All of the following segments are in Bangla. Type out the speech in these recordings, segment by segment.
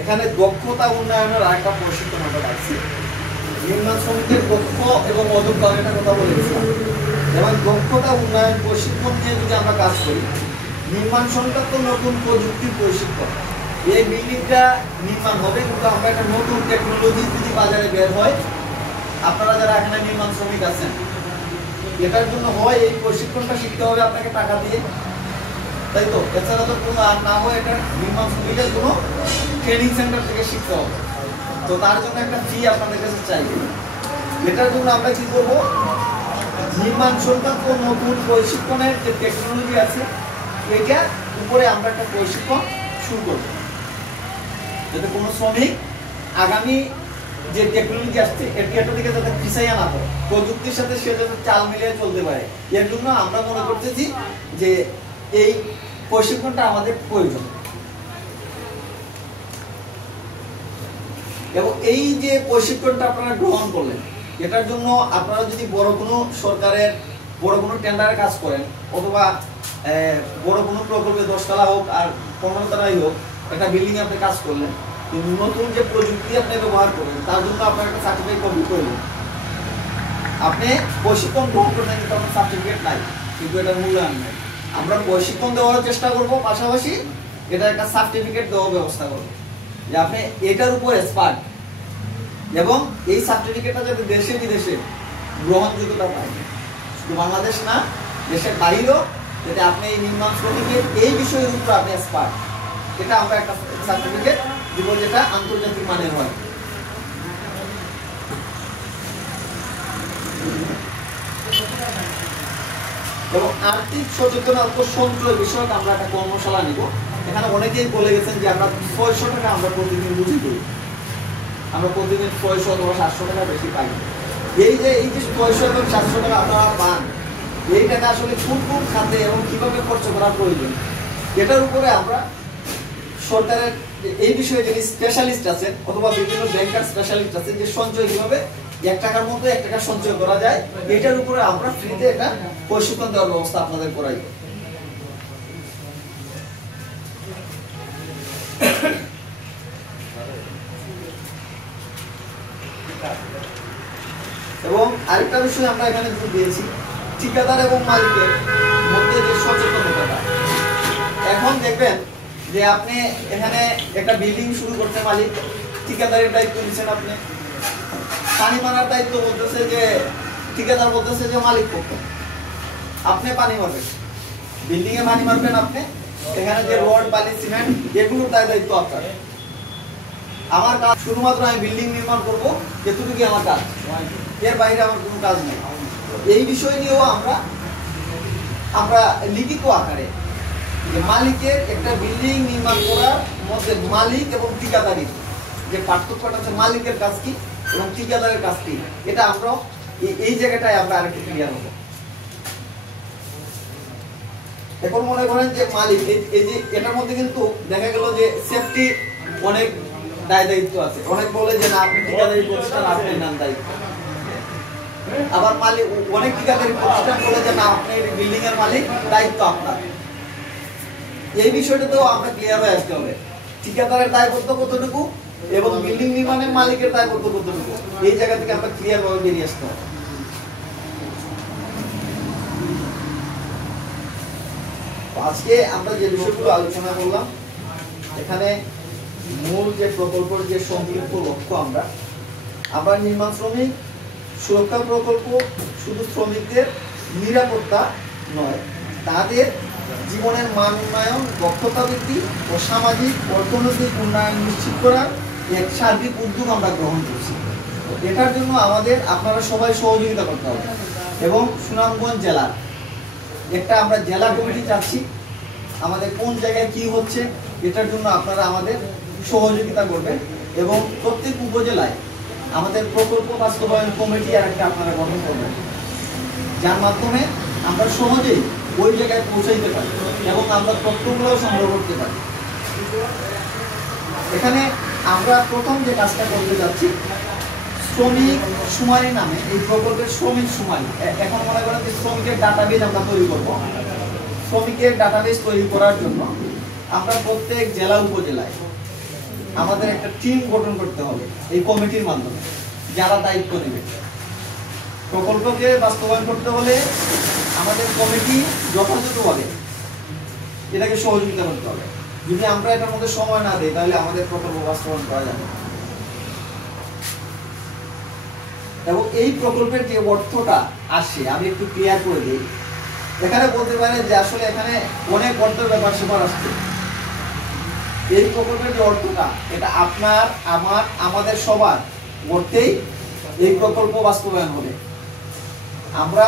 এখানে দক্ষতা উন্নয়নের আরেকটা প্রশিক্ষণ আমরা রাখছি। নির্মাণ শ্রমিকের দক্ষ এবং অদক্ষ একটা কথা বলেছিলাম। যেমন দক্ষতা উন্নয়ন প্রশিক্ষণ নিয়ে যদি আমরা কাজ করি, নির্মাণ সংক্রান্ত নতুন প্রযুক্তির প্রশিক্ষণ, এই বিল্ডিংটা নির্মাণ হবে কিন্তু আমরা একটা নতুন টেকনোলজি যদি বাজারে বের হয়, আপনারা যারা এখানে নির্মাণ শ্রমিক আছেন এটার জন্য হয় এই প্রশিক্ষণটা শিখতে হবে আপনাকে টাকা দিয়ে, তাই তো? এছাড়া তো কোনো আর না হয় এটা নির্মাণ শ্রমিকের কোনো ট্রেনিং সেন্টার থেকে শিখতে হবে, তো তার জন্য একটা ফি আপনাদের কাছে চাইবে। এটার জন্য আমরা কি করবো, নির্মাণ সংক্রান্ত নতুন প্রশিক্ষণের যে টেকনোলজি আছে এটার উপরে আমরা একটা প্রশিক্ষণ শুরু করবো, যাতে কোনো শ্রমিক আগামী যে টেকনোলজি আসছে এটা থেকে যাতে পিছাইয়া না হয়, প্রযুক্তির সাথে সে যাতে চাল মিলিয়ে চলতে পারে, এর জন্য আমরা মনে করতেছি যে এই প্রশিক্ষণটা আমাদের প্রয়োজন। এবং এই যে প্রশিক্ষণটা আপনারা গ্রহণ করলেন, এটার জন্য আপনারা যদি বড় কোনো সরকারের বড় কোনো টেন্ডারে কাজ করেন অথবা বড় কোনো প্রকল্পে 10 তলা হোক আর 15 তলাই হোক একটা বিল্ডিং আপনি কাজ করলেন, নতুন যে প্রযুক্তি আপনি ব্যবহার করবেন তার জন্য আপনার একটা সার্টিফিকেট কমপ্লিট করলেন। আপনি প্রশিক্ষণ গ্রহণ করলেন কিন্তু আপনার সার্টিফিকেট নাই, কিন্তু এটা মূল্যায়ন নেই। আমরা প্রশিক্ষণ দেওয়ার চেষ্টা করবো, পাশাপাশি এটা একটা সার্টিফিকেট দেওয়ার ব্যবস্থা করবো যে আপনি এটার উপর এক্সপার্ট, এবং এই সার্টিফিকেটটা যাতে দেশে বিদেশে গ্রহণযোগ্যতা পায়, শুধু বাংলাদেশ না দেশের বাইরেও, যাতে আপনি এই নির্মাণ শ্রমিকের এই বিষয়ের উপর আপনি এক্সপার্ট, এটা আমরা একটা সার্টিফিকেট দিব যেটা আন্তর্জাতিক মানের হয়। এবং আর্থিক সচেতনতা সঞ্চয় বিষয়ক আমরা একটা কর্মশালা নিব। এখানে অনেকেই বলে গেছেন যে আমরা 600 টাকা আমরা প্রতিদিন বুঝি করি, আমরা প্রতিদিন 600 অথবা 700 টাকা বেশি পাই। এই যে 600 এবং 700 টাকা আপনারা পান, এই টাকা আসলে কোন কোন খাতে এবং কিভাবে খরচ করা প্রয়োজন, এটার উপরে আমরা সরকারের এই বিষয়ে যিনি স্পেশালিস্ট আছেন অথবা বিভিন্ন ব্যাংকার স্পেশালিস্ট আছেন যে সঞ্চয় কিভাবে 1 টাকার মধ্যে 1 টাকা সঞ্চয় করা যায়, এটার উপরে আমরা ফ্রিতে একটা প্রশিক্ষণ দেওয়ার ব্যবস্থা আপনাদের করাই। এবং আরেকটা বিষয় আমরা এখানে জোর দিয়েছি, ঠিকাদার এবং মালিকের মধ্যে যে সচেতনতাটা। এখন দেখবেন যে আপনি এখানে একটা বিল্ডিং শুরু করতে মালিক, ঠিকাদারের দায়িত্ব নিচ্ছেন আপনি, পানি মারার দায়িত্ব বলতেছে যে ঠিকাদার, বলতেছে যে মালিক পক্ষ, আপনি পানি মারবেন, বিল্ডিং এ পানি মারবেন আপনি, এখানে যে রড বালি সিমেন্ট এগুলোর দায়িত্ব আপনার। আমার কাজ শুধুমাত্র আমি বিল্ডিং নির্মাণ করবো, এতটুকুই আমার কাজ, এর বাইরে আমার কোনো কাজ নেই। এই বিষয় নিয়েও আমরা লিখিত আকারে যে মালিকের একটা বিল্ডিং নির্মাণ করার মধ্যে মালিক এবং ঠিকাদারি যে পার্থক্যটা আছে, মালিকের কাজ কি এবং ঠিকাদারের কাজ কি, এটা আমরা এই জায়গাটায় আমরা আরেকটু ক্লিয়ার হবো। এখন মনে করেন যে মালিক, এই যে এটার মধ্যে কিন্তু দেখা গেল যে সেফটি অনেক দায়িত্ব আছে, অনেক বলে যে না আপনি ঠিকাদারি প্রতিষ্ঠান আপনি নেন দায়িত্ব, আবার মালিক অনেক ঠিকাদারি প্রতিষ্ঠান বলে যে না আপনি বিল্ডিং এর মালিক, দায়িত্ব আপনার। এই বিষয়টাতেও আমরা ক্লিয়ার হয়ে আসতে হবে, ঠিকাদারের দায়বদ্ধ কতটুকু এবং বিল্ডিং নির্মাণের মালিকের দায়বদ্ধ কতটুকু, এই জায়গা থেকে আমরা ক্লিয়ার ভাবে বেরিয়ে আসতে হবে। আজকে আমরা যে বিষয়গুলো আলোচনা করলাম, এখানে মূল যে প্রকল্পের যে সংক্ষিপ্ত লক্ষ্য, আমরা নির্মাণ শ্রমিক সুরক্ষা প্রকল্প শুধু শ্রমিকদের নিরাপত্তা নয়, তাদের জীবনের মান উন্নয়ন, দক্ষতা বৃদ্ধি ও সামাজিক অর্থনৈতিক উন্নয়ন নিশ্চিত করার এক সার্বিক উদ্যোগ আমরা গ্রহণ করছি। এটার জন্য আপনারা সবাই সহযোগিতা করতে হবে। এবং সুনামগঞ্জ জেলার একটা আমরা জেলা কমিটি চাচ্ছি, আমাদের কোন জায়গায় কি হচ্ছে এটার জন্য আপনারা আমাদের সহযোগিতা করবেন। এবং প্রত্যেক উপজেলায় আমাদের প্রকল্প বাস্তবায়ন কমিটি আর একটা আপনারা গঠন করবেন, যার মাধ্যমে আমরা সহজেই ওই জায়গায় পৌঁছাইতে পারি এবং আমরা তথ্যগুলো সংগ্রহ করতে পারি। এখানে আমরা প্রথম যে কাজটা করতে যাচ্ছি, শ্রমিক সুমারি নামে এই প্রকল্পের শ্রমিক সুমারি। এখন মনে করেন যে শ্রমিকের ডাটাবেজ আমরা তৈরি করব। শ্রমিকের ডাটাবেজ তৈরি করার জন্য আমরা প্রত্যেক জেলা উপজেলায় আমাদের একটা টিম গঠন করতে হবে এই কমিটির মাধ্যমে, যারা দায়িত্ব নেবে। প্রকল্পকে বাস্তবায়ন করতে হলে আমাদের কমিটি যথাযথভাবে এটাকে সহযোগিতা করতে হবে। যদি আমরা এটার মধ্যে সময় না দিই তাহলে আমাদের প্রকল্প বাস্তবায়ন করা যাবে না। এবং এই প্রকল্পের যে অর্থটা আসে আমি একটু ক্লিয়ার করে দিই। এখানে বলতে পারেন যে আসলে এখানে অনেক অর্থের ব্যাপার সেপার আসছে। এই প্রকল্পের যে অর্থটা এটা আপনার আমার আমাদের সবার অর্থেই এই প্রকল্প বাস্তবায়ন হবে। আমরা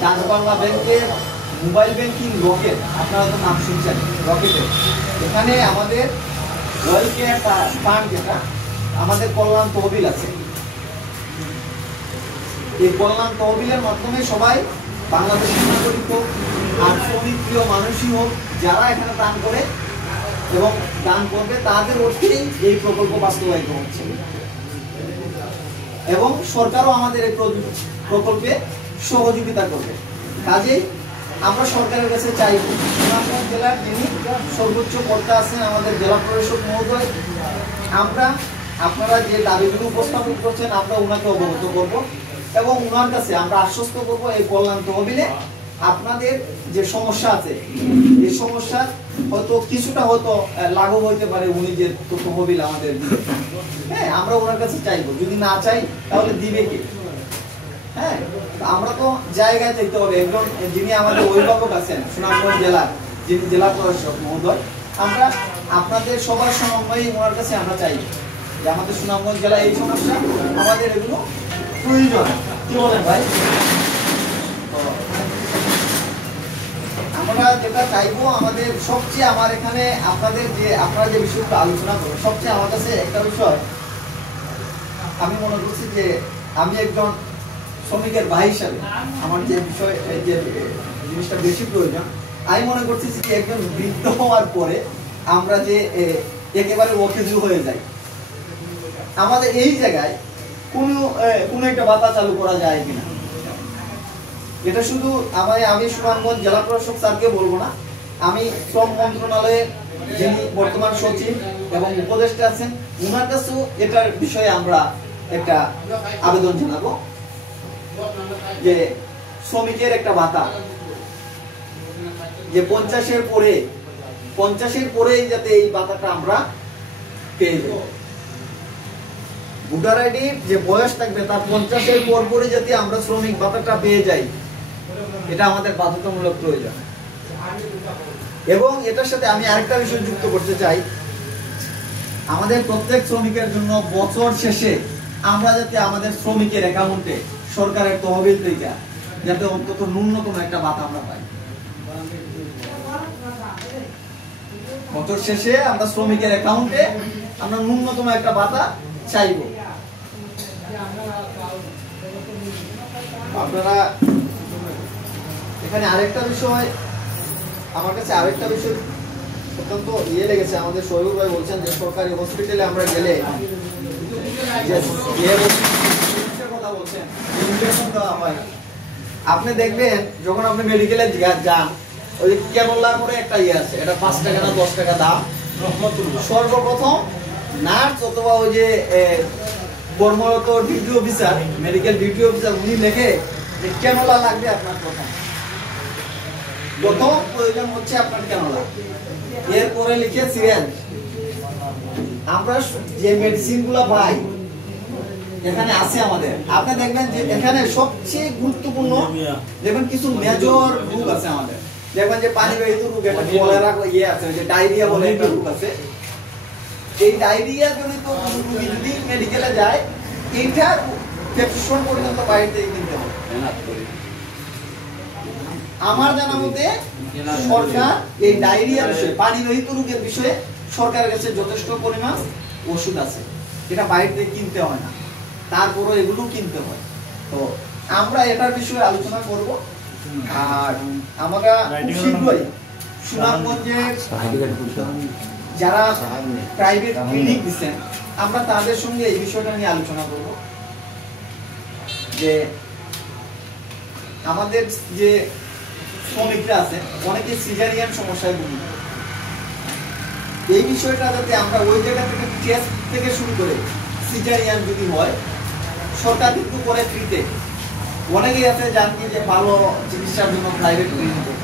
ডাচ বাংলা ব্যাংকের মোবাইল ব্যাংকিং রকেট, আপনারা তো নাম শুনছেন রকেটের, এখানে আমাদের ওয়েলকেয়ার ফান্ড, যেটা আমাদের কল্যাণ তহবিল আছে, এই কল্যাণ তহবিলের মাধ্যমে সবাই বাংলাদেশের নাগরিক হোক আর শ্রমিক প্রিয় মানুষই হোক, যারা এখানে দান করে এবং দান করবে তাদের অর্থেই এই প্রকল্প বাস্তবায়িত হচ্ছে। এবং সরকারও আমাদের এই প্রকল্পে সহযোগিতা করবে। কাজেই আমরা সরকারের কাছে চাইব, সুনামগঞ্জ জেলার যিনি সর্বোচ্চ কর্তা আছেন আমাদের জেলা প্রশাসক মহোদয়, আমরা আপনারা যে দাবিগুলো উপস্থাপন করছেন আমরা ওনাকে অবগত করব এবং ওনার কাছে আমরা আশ্বস্ত করব এই কল্যাণ তহবিলে আপনাদের যে সমস্যা আছে এই সমস্যা হয়তো কিছুটা হয়তো লাঘব হইতে পারে উনি যে তহবিল আমাদের দিবে। হ্যাঁ, আমরা ওনার কাছে চাইবো, যদি না চাই তাহলে দিবে কে? হ্যাঁ, আমরা তো জায়গায় দেখতে হবে। একজন যিনি আমাদের অভিভাবক আছেন সুনামগঞ্জ জেলার, যিনি জেলা প্রশাসক মহোদয়, আমরা আপনাদের সবার সমন্বয়ে ওনার কাছে আমরা চাইব যে আমাদের সুনামগঞ্জ জেলা এই সমস্যা, আমাদের এগুলো প্রয়োজন। কি বলেন ভাই? আমরা যেটা চাইবো, আমাদের সবচেয়ে আমার এখানে আপনাদের যে আপনারা যে বিষয়গুলো আলোচনা করবেন, সবচেয়ে আমার কাছে একটা বিষয় আমি মনে করছি যে আমি একজন শ্রমিকের ভাই হিসাবে আমার যে বিষয় যে জিনিসটা বেশি প্রয়োজন, আমি মনে করছি যে একজন বৃদ্ধ হওয়ার পরে আমরা যে একেবারে অকেজু হয়ে যাই, আমাদের এই জায়গায় কোনো একটা ভাতা চালু করা যায় কিনা। এটা শুধু আমি সুনামগঞ্জ জেলা প্রশাসক স্যারকে বলবো না, আমি শ্রম মন্ত্রণালয়ের যিনি বর্তমান সচিব এবং উপদেষ্টা আছেন ওনার কাছেও এটার বিষয়ে আমরা একটা আবেদন জানাবো যে শ্রমিকের একটা ভাতা যে 50-এর পরেই যাতে এই ভাতাটা আমরা পেয়ে যাই। ভোটার আইডির যে বয়স থাকবে তার 50-এর পরে যাতে আমরা শ্রমিক ভাতাটা পেয়ে যাই, এটা আমাদের বাধ্যতামূলক প্রয়োজন। এবং এটার সাথে আমি আরেকটা বিষয় যুক্ত করতে চাই, আমাদের প্রত্যেক শ্রমিকের জন্য বছর শেষে আমরা যাতে আমাদের শ্রমিকের অ্যাকাউন্টে সরকারের তহবিল থেকে যাতে অন্তত ন্যূনতম একটা ভাতা আমরা পাই। বছর শেষে আমরা শ্রমিকের অ্যাকাউন্টে আমরা ন্যূনতম একটা ভাতা চাইব। আপনারা এখানে আরেকটা বিষয়, আমার কাছে আরেকটা বিষয় অত্যন্ত লেগেছে। আমাদের শহীদ ভাই বলছেন যে সরকারি হসপিটালে আমরা গেলে কথা বলছেন ইনজেকশন দেওয়া হয়। আপনি দেখবেন যখন আপনি মেডিকেলে যান, ওই ক্যানোলা করে একটা আছে, এটা 5 টাকা না 10 টাকা দাম। সর্বপ্রথম নার্স অথবা ওই যে কর্মরত duty officer, medical duty officer, উনি লেখে যে ক্যানোলা লাগবে আপনার প্রথম প্রয়োজন হচ্ছে আপনার ক্যানোলা, এরপরে লিখে সিরিঞ্জ। আমরা যে মেডিসিন গুলো পাই এখানে আছে আমাদের, আপনি দেখবেন যে এখানে সবচেয়ে গুরুত্বপূর্ণ দেখবেন কিছু মেজর রোগ আছে আমাদের, দেখবেন যে পানিবাহিত রোগ, একটা কলেরা আছে, যে ডায়রিয়া বলে একটা রোগ আছে। এই ডায়রিয়া জনিত রোগী যদি মেডিকেলে যায়, এইটার প্রেসক্রিপশন পর্যন্ত বাইরে থেকে কিনতে হবে। আমার জানা মতে সরকার এই ডায়রিয়া বিষয়ে, পানিবাহিত রোগের বিষয়ে সরকারের কাছে যথেষ্ট পরিমাণ ওষুধ আছে, এটা বাইরে থেকে কিনতে হয় না, তারপরও এগুলো কিনতে হয়। তো আমরা এটার বিষয়ে আলোচনা করব। আর আমরা শীঘ্রই সুনামগঞ্জের যারা প্রাইভেট ক্লিনিক দিচ্ছেন আমরা তাদের সঙ্গে এই বিষয়টা নিয়ে আলোচনা করব যে আমাদের যে শ্রমিকরা আছে অনেকে সিজারিয়ান সমস্যায় ভুগি, এই বিষয়টা যাতে আমরা ওই জায়গা থেকে টেস্ট থেকে শুরু করে সিজারিয়ান যদি হয় সরকার কিন্তু করে ফ্রিতে। অনেকেই আছে জানি যে ভালো চিকিৎসার জন্য প্রাইভেট ক্লিনিকে,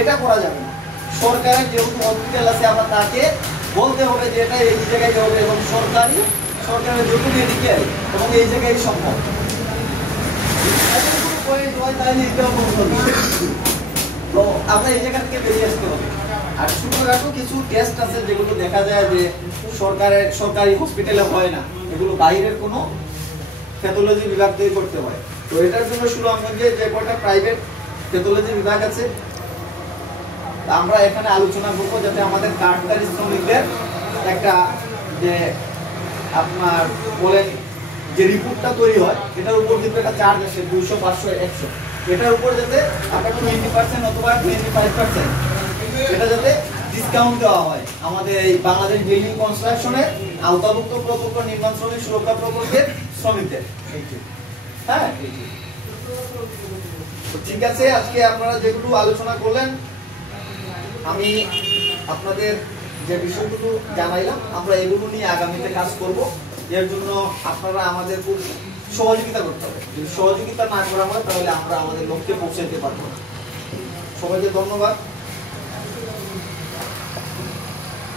এটা করা যাবে না। সরকারের যেহেতু হসপিটাল আছে আমরা তাকে বলতে হবে যে এটা এই জায়গায় হবে এবং সরকারের যেহেতু মেডিকেল এবং এই জায়গায় সম্ভব। তো আমরা এই জায়গা থেকে বেরিয়ে আসতে হবে। আর ছোটখাটো কিছু টেস্ট আছে যেগুলো দেখা যায় যে সরকারি হসপিটালে হয় না, এগুলো বাইরের কোনো প্যাথোলজি বিভাগ থেকে করতে হয়। তো এটার জন্য সুনামগঞ্জে যে কয়টা প্রাইভেট প্যাথোলজি বিভাগ আছে আমরা এখানে আলোচনা করবো, যাতে আমাদের কার্ডধারী শ্রমিকদের একটা যে আপনার বলেন যে রিপোর্টটা তৈরি হয় এটার উপর কিন্তু একটা চার্জ আসে 200, 500, 100, এটার উপর যাতে আপনার 20% অথবা 25% এটা যাতে ডিসকাউন্ট দেওয়া হয় আমাদের এই বাংলাদেশ বিল্ডিং কনস্ট্রাকশনের আওতাভুক্ত প্রকল্প নির্মাণ শ্রমিক সুরক্ষা প্রকল্পের শ্রমিকদের। হ্যাঁ, ঠিক আছে। আজকে আপনারা যেগুলো আলোচনা করলেন আমি আপনাদের যে বিষয়গুলো জানাইলাম আমরা এগুলো নিয়ে আগামীতে কাজ করব। এর জন্য আপনারা আমাদের খুব সহযোগিতা করতে হবে। যদি সহযোগিতা না করা হয় তাহলে আমরা আমাদের লক্ষ্যে পৌঁছাতে পারবো না। সবাইকে ধন্যবাদ।